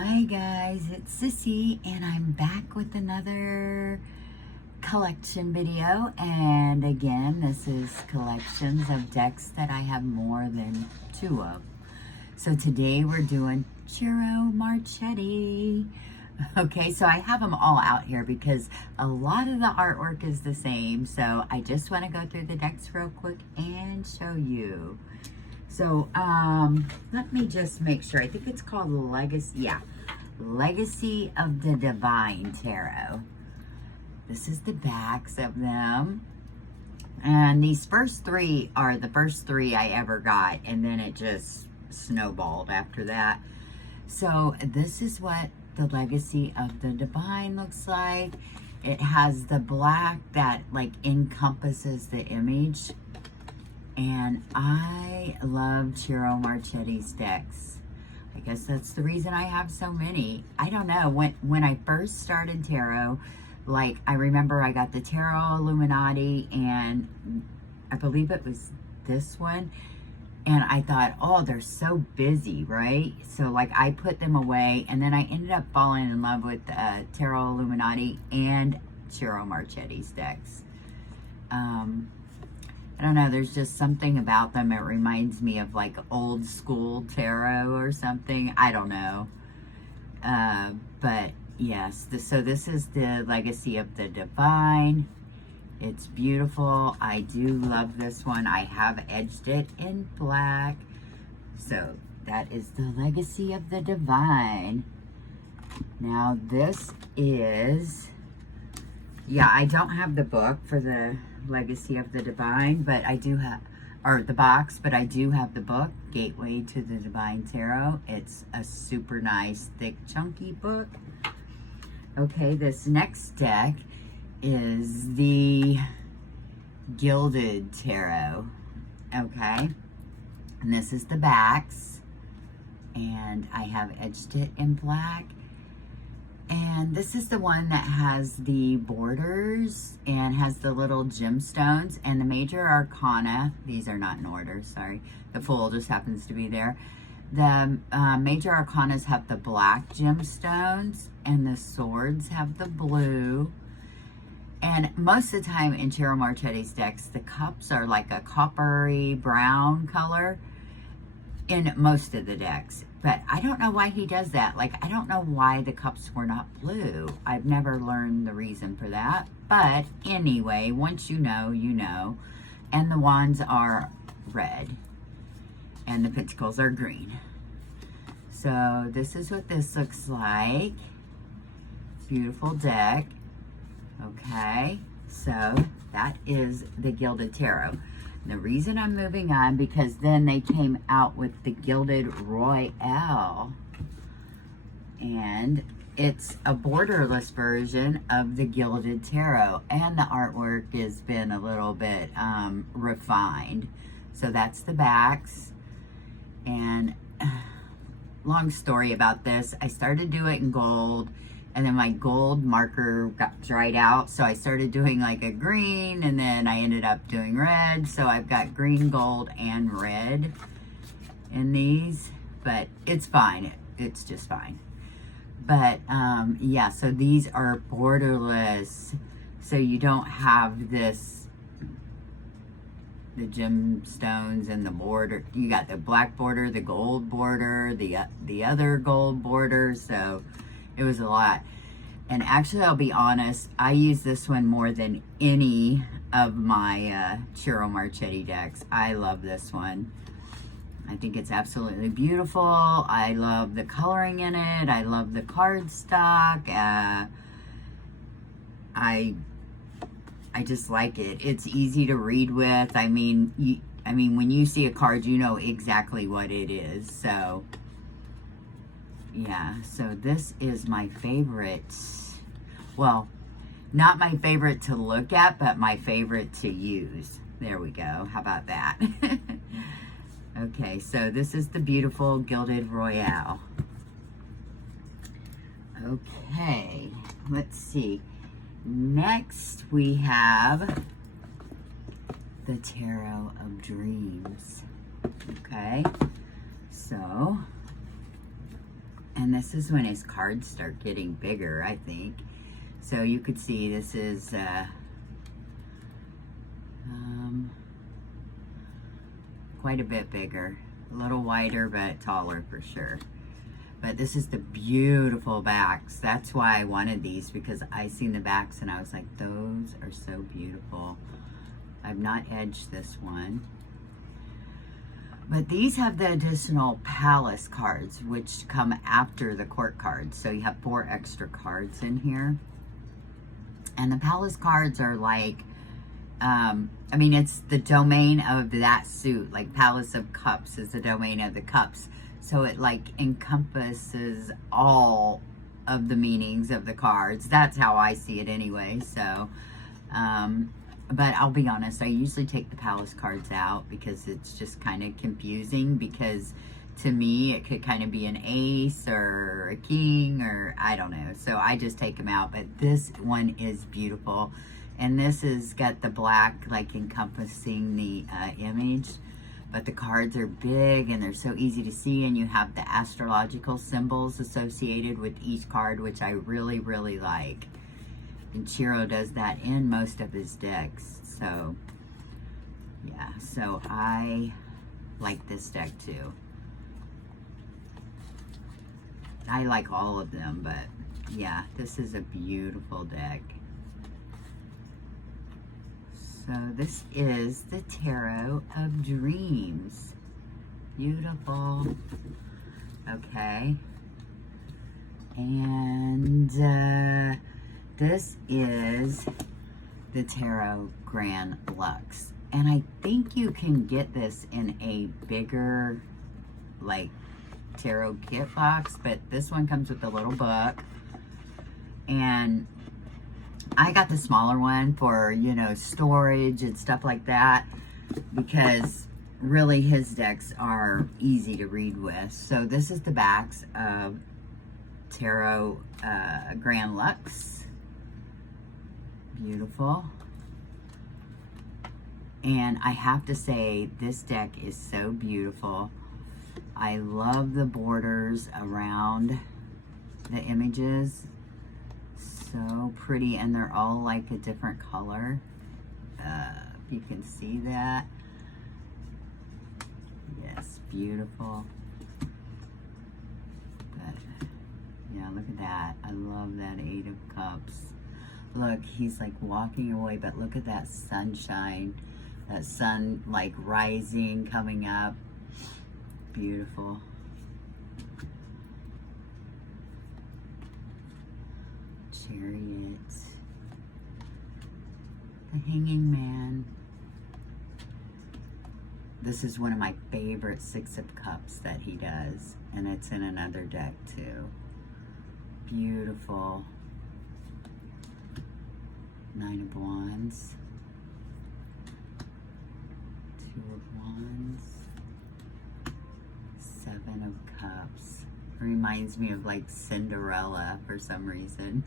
Hi guys, it's Sissy and I'm back with another collection video, and again this is collections of decks that I have more than two of. So today we're doing Ciro Marchetti. Okay, so I have them all out here because a lot of the artwork is the same, so I just want to go through the decks real quick and show you. So, let me just make sure. I think it's called Legacy. Yeah, Legacy of the Divine Tarot. This is the backs of them. And these first three are the first three I ever got. And then it just snowballed after that. So, this is what the Legacy of the Divine looks like. It has the black that, like, encompasses the image. And I love Ciro Marchetti's decks. I guess that's the reason I have so many. I don't know, when I first started tarot, like, I remember I got the Tarot Illuminati, and I believe it was this one, and I thought, oh, they're so busy, right? So, like, I put them away, and then I ended up falling in love with Tarot Illuminati and Ciro Marchetti's decks. I don't know, there's just something about them. It reminds me of like old school tarot or something. I don't know. But yes, so this is the Legacy of the Divine. It's beautiful. I do love this one. I have edged it in black. So that is the Legacy of the Divine. Now this is, yeah, I don't have the book for the Legacy of the Divine, but I do have, or the box, but I do have the book, Gateway to the Divine Tarot. It's a super nice, thick, chunky book. Okay, this next deck is the Gilded Tarot. Okay, and this is the backs, and I have edged it in black. And this is the one that has the borders and has the little gemstones and the major arcana. These are not in order, sorry. The Fool just happens to be there. The major arcanas have the black gemstones and the swords have the blue. And most of the time in Ciro Marchetti's decks, the cups are like a coppery brown color in most of the decks. But I don't know why he does that. Like, I don't know why the cups were not blue. I've never learned the reason for that. But anyway, once you know, you know. And the wands are red. And the pentacles are green. So this is what this looks like. Beautiful deck. Okay. So that is the Gilded Tarot. The reason I'm moving on, because then they came out with the Gilded Royale, and it's a borderless version of the Gilded Tarot, and the artwork has been a little bit refined. So that's the backs. And long story about this, I started to do it in gold, and then my gold marker got dried out, so I started doing like a green, and then I ended up doing red. So I've got green, gold, and red in these, but it's fine. It's just fine. But yeah, so these are borderless, so you don't have this, the gemstones and the border. You got the black border, the gold border, the other gold border, so it was a lot. And actually, I'll be honest, I use this one more than any of my Ciro Marchetti decks. I love this one. I think it's absolutely beautiful. I love the coloring in it. I love the cardstock. I just like it. It's easy to read with. I mean, when you see a card, you know exactly what it is. So yeah, so this is my favorite. Well, not my favorite to look at, but my favorite to use. There we go. How about that? Okay, so this is the beautiful Gilded Royale. Okay, let's see. Next, we have the Tarot of Dreams. Okay, so And this is when his cards start getting bigger, I think. So you could see this is quite a bit bigger. A little wider, but taller for sure. But this is the beautiful backs. That's why I wanted these, because I seen the backs and I was like, those are so beautiful. I've not edged this one. But these have the additional palace cards, which come after the court cards. So you have 4 extra cards in here. And the palace cards are like, I mean, it's the domain of that suit. Like Palace of Cups is the domain of the cups. So it like encompasses all of the meanings of the cards. That's how I see it anyway. So, but I'll be honest, I usually take the palace cards out because it's just kind of confusing, because to me it could kind of be an ace or a king, or I don't know. So I just take them out. But this one is beautiful. And this has got the black like encompassing the image. But the cards are big and they're so easy to see, and you have the astrological symbols associated with each card, which I really, really like. And Ciro does that in most of his decks. So, yeah. So I like this deck too. I like all of them, but yeah, this is a beautiful deck. So this is the Tarot of Dreams. Beautiful. Okay. And this is the Tarot Grand Lux. And I think you can get this in a bigger, like, tarot kit box. But this one comes with a little book. And I got the smaller one for, you know, storage and stuff like that, because really his decks are easy to read with. So this is the backs of Tarot Grand Lux. Beautiful. And I have to say, this deck is so beautiful. I love the borders around the images. So pretty, and they're all like a different color. You can see that. Yes, beautiful. But yeah, look at that. I love that 8 of Cups. Look, he's like walking away, but look at that sunshine. That sun like rising, coming up. Beautiful. Chariot, the Hanging Man. This is one of my favorite 6 of Cups that he does, and it's in another deck too. Beautiful. 9 of Wands, 2 of Wands, 7 of Cups. Reminds me of like Cinderella for some reason.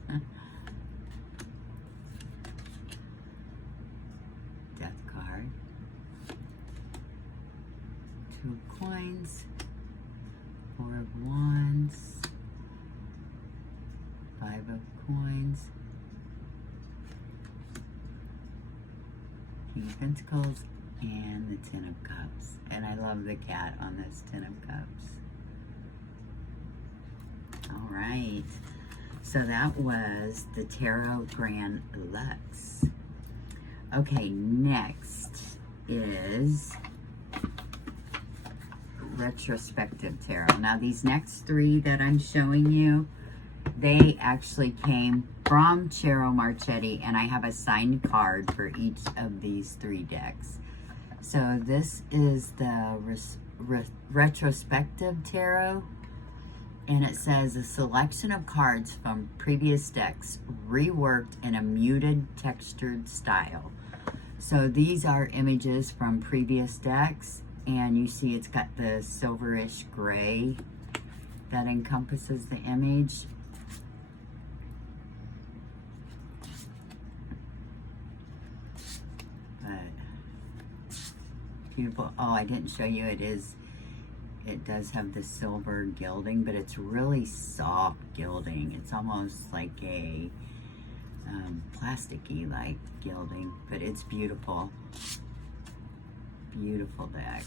Death card. 2 of Coins, 4 of Wands, 5 of Coins, King of Pentacles, and the 10 of Cups. And I love the cat on this 10 of Cups. All right, so that was the Tarot Grand Lux. Okay, next is Retrospective Tarot. Now, these next 3 that I'm showing you, they actually came from Ciro Marchetti, and I have a signed card for each of these 3 decks. So this is the Retrospective Tarot. And it says a selection of cards from previous decks reworked in a muted textured style. So these are images from previous decks, and you see it's got the silverish gray that encompasses the image. But beautiful. Oh, I didn't show you. It is it does have the silver gilding, but it's really soft gilding. It's almost like a plasticky like gilding, but it's beautiful. Beautiful deck.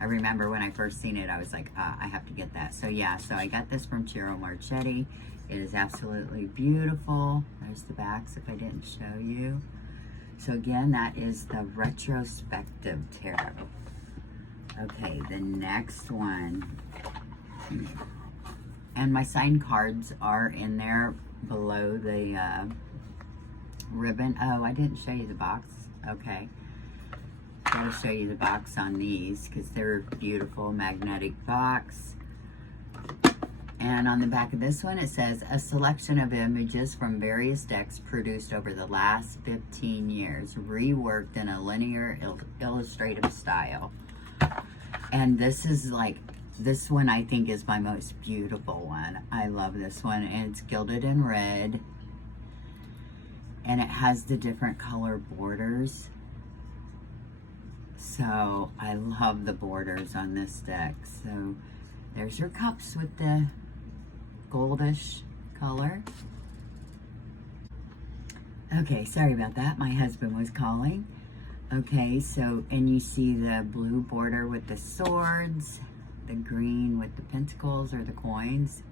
I remember when I first seen it, I was like, I have to get that. So yeah, so I got this from Ciro Marchetti. It is absolutely beautiful. There's the backs if I didn't show you. So again, that is the Retrospective Tarot. Okay, the next one. And my signed cards are in there below the ribbon. Oh, I didn't show you the box. Okay. Gotta show you the box on these because they're beautiful magnetic box. And on the back of this one, it says, a selection of images from various decks produced over the last 15 years, reworked in a linear illustrative style. And this is like, this one I think is my most beautiful one. I love this one, and it's gilded in red. And it has the different color borders. So I love the borders on this deck. So there's your cups with the goldish color. Okay, sorry about that. My husband was calling. Okay, so, and you see the blue border with the swords, the green with the pentacles or the coins,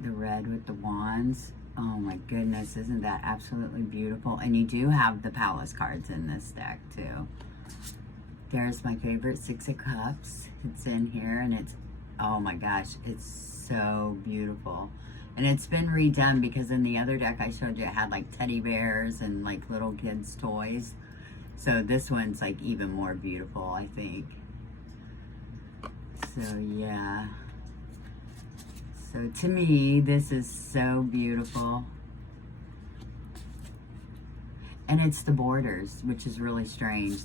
the red with the wands. Oh my goodness, isn't that absolutely beautiful? And you do have the palace cards in this deck too. There's my favorite Six of Cups. It's in here, and it's, oh my gosh, it's so beautiful. And it's been redone because in the other deck I showed you, it had like teddy bears and like little kids' toys. So this one's like even more beautiful, I think. So yeah. So to me, this is so beautiful. And it's the borders, which is really strange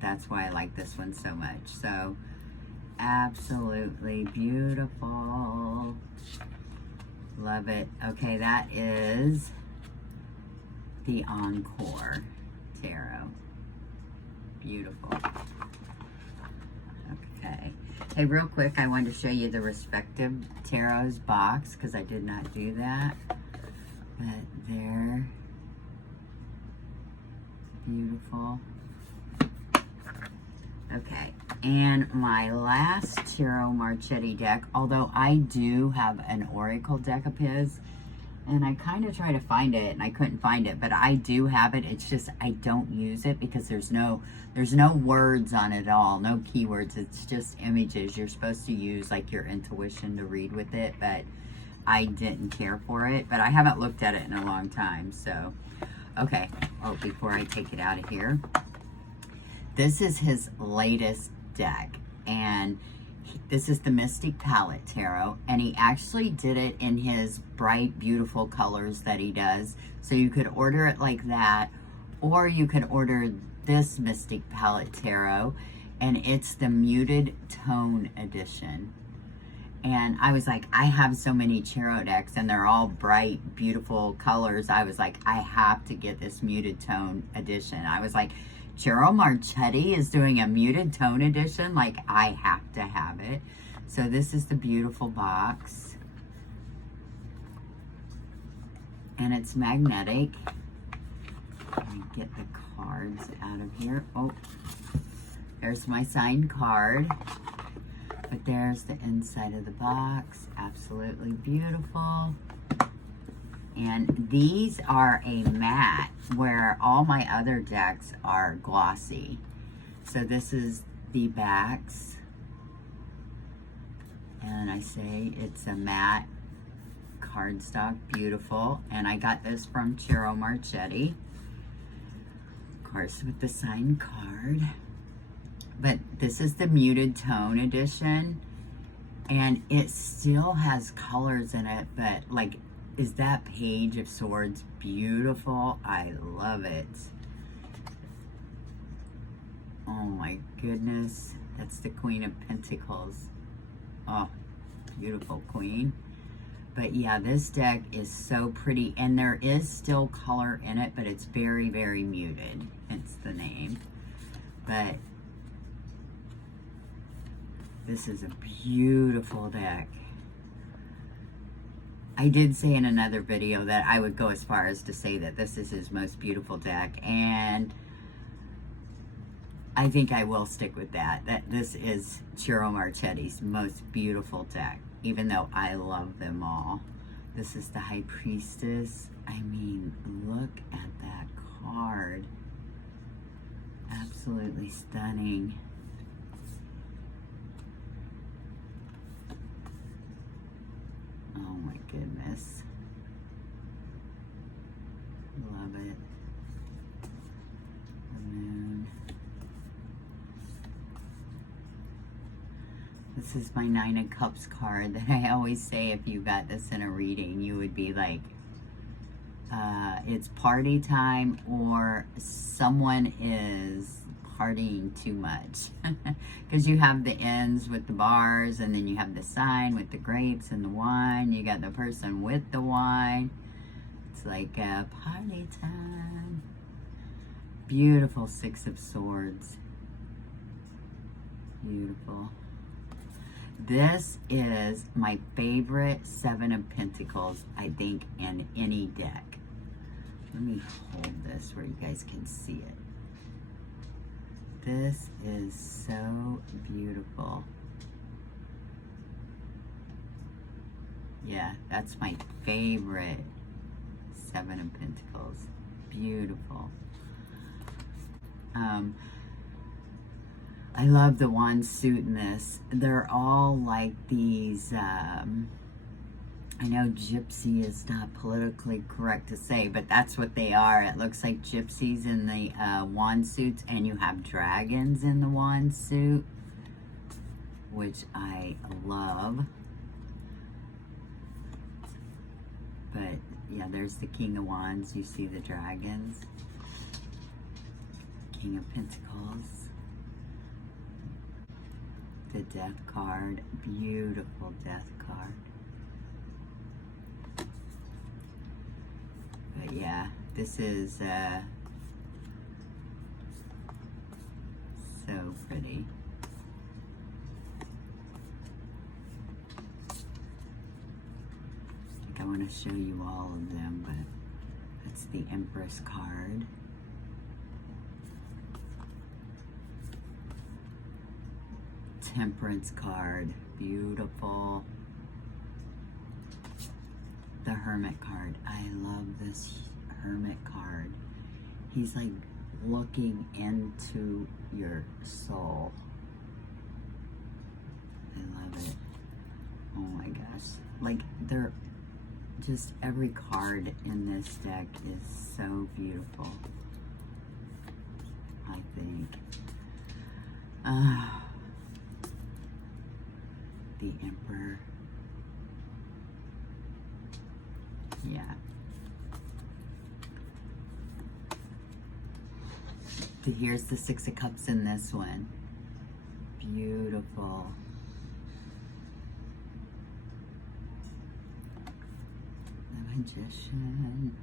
that's why I like this one so much. So absolutely beautiful. Love it. Okay, that is the Encore Tarot. Beautiful. Okay. Hey, real quick, I wanted to show you the Respective Tarot's box because I did not do that. But they're beautiful. Okay, and my last Ciro Marchetti deck, although I do have an Oracle deck of his, and I kind of try to find it, and I couldn't find it, but I do have it. It's just I don't use it because there's no words on it at all, no keywords. It's just images. You're supposed to use like your intuition to read with it, but I didn't care for it. But I haven't looked at it in a long time, so okay. Oh, before I take it out of here, this is his latest deck, and this is the Mystic Palette Tarot, and he actually did it in his bright, beautiful colors that he does. So you could order it like that, or you could order this Mystic Palette Tarot, and it's the Muted Tone Edition. And I was like, I have so many Ciro decks, and they're all bright, beautiful colors. I was like, I have to get this Muted Tone Edition. I was like, Ciro Marchetti is doing a Muted Tone Edition, like I have to have it. So this is the beautiful box. And it's magnetic. Let me get the cards out of here. Oh, there's my signed card. But there's the inside of the box. Absolutely beautiful. And these are a matte, where all my other decks are glossy. So this is the backs. And I say it's a matte cardstock, beautiful. And I got this from Ciro Marchetti. Of course, with the signed card. But this is the Muted Tone Edition. And it still has colors in it, but like, is that Page of Swords beautiful? I love it. Oh my goodness. That's the Queen of Pentacles. Oh, beautiful queen. But yeah, this deck is so pretty. And there is still color in it, but it's very, very muted. Hence the name. But This is a beautiful deck. I did say in another video that I would go as far as to say that this is his most beautiful deck, and I think I will stick with that. That this is Ciro Marchetti's most beautiful deck, even though I love them all. This is the High Priestess. I mean, look at that card. Absolutely stunning. Oh my goodness. Love it. The moon. This is my Nine of Cups card that I always say if you got this in a reading, you would be like, it's party time, or someone is partying too much. Because you have the ends with the bars, and then you have the sign with the grapes and the wine. You got the person with the wine. It's like a party time. Beautiful Six of Swords. Beautiful. This is my favorite Seven of Pentacles, I think, in any deck. Let me hold this where you guys can see it. This is so beautiful. Yeah, that's my favorite Seven of Pentacles. Beautiful. I love the wand suit in this. They're all like these, I know gypsy is not politically correct to say, but that's what they are. It looks like gypsies in the wand suits, and you have dragons in the wand suit, which I love. But yeah, there's the King of Wands. You see the dragons. King of Pentacles. The Death card. Beautiful Death card. But yeah, this is so pretty. I think I want to show you all of them, but that's the Empress card. Temperance card, beautiful. The Hermit card. I love this Hermit card. He's like looking into your soul. I love it. Oh my gosh. Like, they're just, every card in this deck is so beautiful, I think. The Emperor. Yeah. Here's the Six of Cups in this one. Beautiful. The Magician.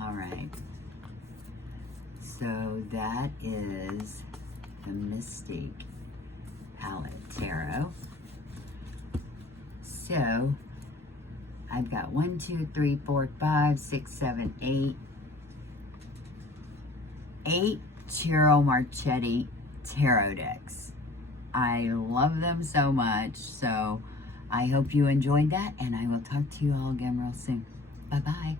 All right. So that is the Mystic Palette Tarot. So I've got 1, 2, 3, 4, 5, 6, 7, 8 Ciro Marchetti tarot decks. I love them so much. So I hope you enjoyed that, and I will talk to you all again real soon. Bye-bye.